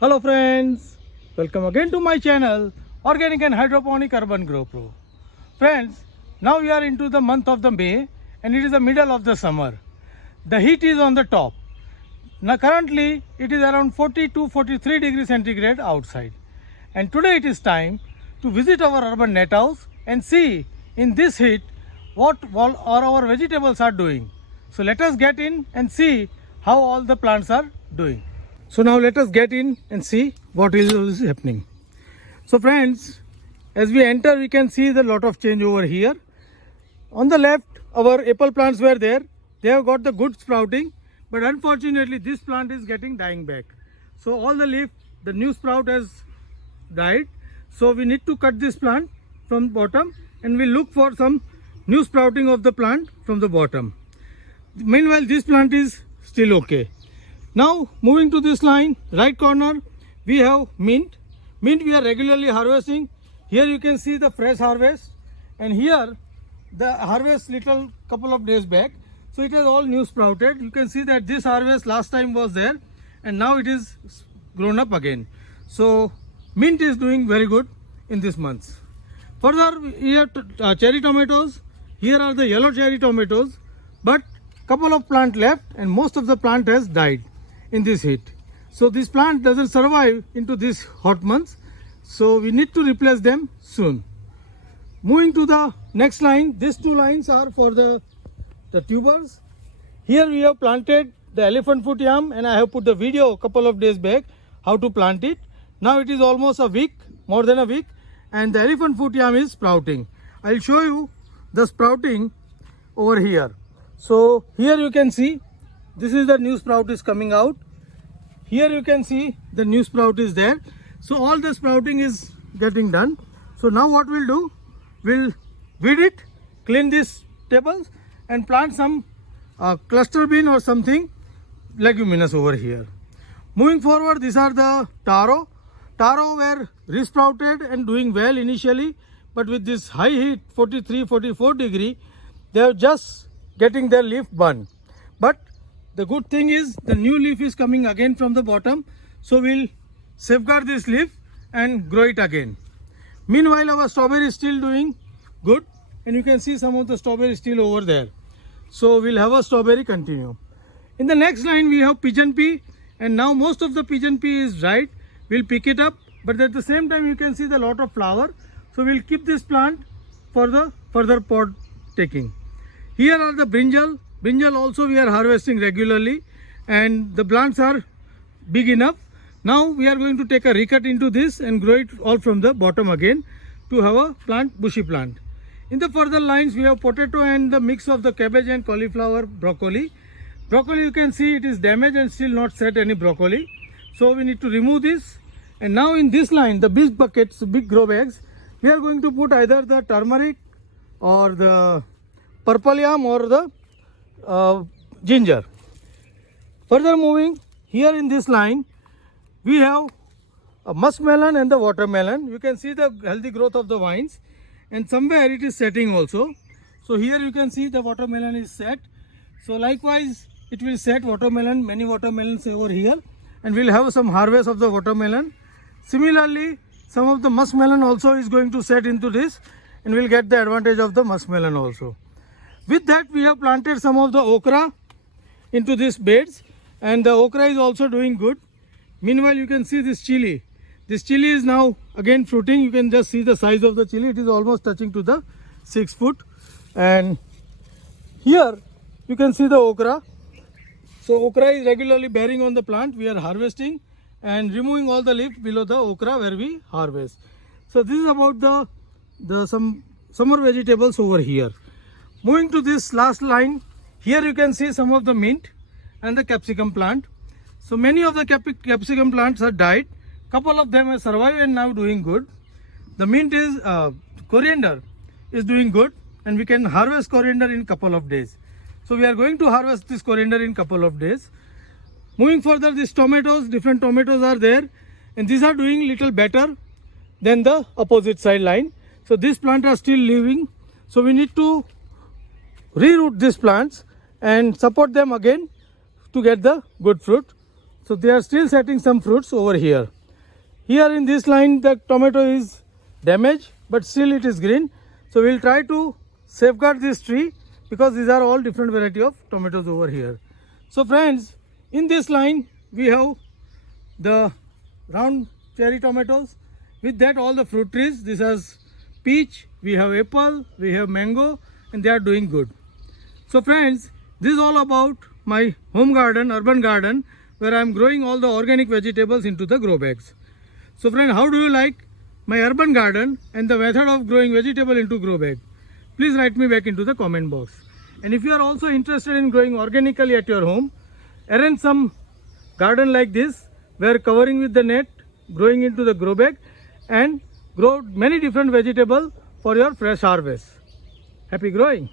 Hello friends, welcome again to my channel Organic and Hydroponic Urban Grow Pro. Friends, now we are into the month of the May and it is the middle of the summer. The heat is on the top. Now currently it is around 40 to 43 degrees centigrade outside. And today it is time to visit our urban net house and see in this heat what all our vegetables are doing. So let us get in and see how all the plants are doing. So now let us get in and see what is happening. So friends, as we enter we can see the lot of change over here. On the left our apple plants were there. They have got the good sprouting, but unfortunately this plant is getting dying back. So all the leaf, the new sprout has died. So we need to cut this plant from bottom and we look for some new sprouting of the plant from the bottom. Meanwhile this plant is still okay. Now moving to this line, right corner, we have mint. Mint we are regularly harvesting. Here you can see the fresh harvest, and here the harvest little couple of days back. So it has all new sprouted. You can see that this harvest last time was there and now it is grown up again. So mint is doing very good in this month. Further here cherry tomatoes. Here are the yellow cherry tomatoes, but couple of plant left and most of the plant has died in this heat. So this plant doesn't survive into these hot months. So we need to replace them soon. Moving to the next line, these two lines are for the tubers. Here we have planted the elephant foot yam and I have put the video a couple of days back how to plant it. Now it is almost a week, more than a week, and the elephant foot yam is sprouting. I'll show you the sprouting over here. So here you can see this is the new sprout is coming out. Here you can see the new sprout is there. So all the sprouting is getting done. So now what we'll do, we'll weed it, clean these tables and plant some cluster bean or something leguminous over here. Moving forward, these are the taro. Taro were resprouted and doing well initially, but with this high heat 43-44 degree, they are just getting their leaf burned. But the good thing is the new leaf is coming again from the bottom, so we'll safeguard this leaf and grow it again. Meanwhile our strawberry is still doing good and you can see some of the strawberry still over there. So we'll have a strawberry continue. In the next line we have pigeon pea, and now most of the pigeon pea is dried. We'll pick it up, but at the same time you can see the lot of flower. So we'll keep this plant for the further pot taking. Here are the brinjal. Brinjal also we are harvesting regularly and the plants are big enough. Now we are going to take a recut into this and grow it all from the bottom again to have a plant, bushy plant. In the further lines we have potato and the mix of the cabbage and cauliflower, broccoli. Broccoli you can see it is damaged and still not set any broccoli. So we need to remove this. And now in this line, the big buckets, big grow bags, we are going to put either the turmeric or the purple yam or the ginger. Further moving, here in this line we have a muskmelon and the watermelon. You can see the healthy growth of the vines and somewhere it is setting also. So here you can see the watermelon is set. So likewise it will set watermelon, many watermelons over here, and we'll have some harvest of the watermelon. Similarly some of the muskmelon also is going to set into this and we'll get the advantage of the muskmelon also. With that we have planted some of the okra into these beds and the okra is also doing good. Meanwhile you can see this chili. This chili is now again fruiting. You can just see the size of the chili. It is almost touching to the 6 foot. And here you can see the okra. So okra is regularly bearing on the plant. We are harvesting and removing all the leaf below the okra where we harvest. So this is about some summer vegetables over here. Moving to this last line, here you can see some of the mint and the capsicum plant. So many of the capsicum plants are died. Couple of them have survived and now doing good. The mint is coriander is doing good and we can harvest coriander in couple of days. So we are going to harvest this coriander in couple of days. Moving further, these tomatoes, different tomatoes are there and these are doing little better than the opposite side line. So these plants are still living. So we need to reroot these plants and support them again to get the good fruit. So they are still setting some fruits over here. Here in this line the tomato is damaged, but still it is green. So we will try to safeguard this tree because these are all different variety of tomatoes over here. So friends, in this line we have the round cherry tomatoes. With that all the fruit trees. This has peach, we have apple, we have mango, and they are doing good. So friends, this is all about my home garden, urban garden, where I am growing all the organic vegetables into the grow bags. So friend, how do you like my urban garden and the method of growing vegetable into grow bag? Please write me back into the comment box. And if you are also interested in growing organically at your home, arrange some garden like this, where covering with the net, growing into the grow bag, and grow many different vegetables for your fresh harvest. Happy growing!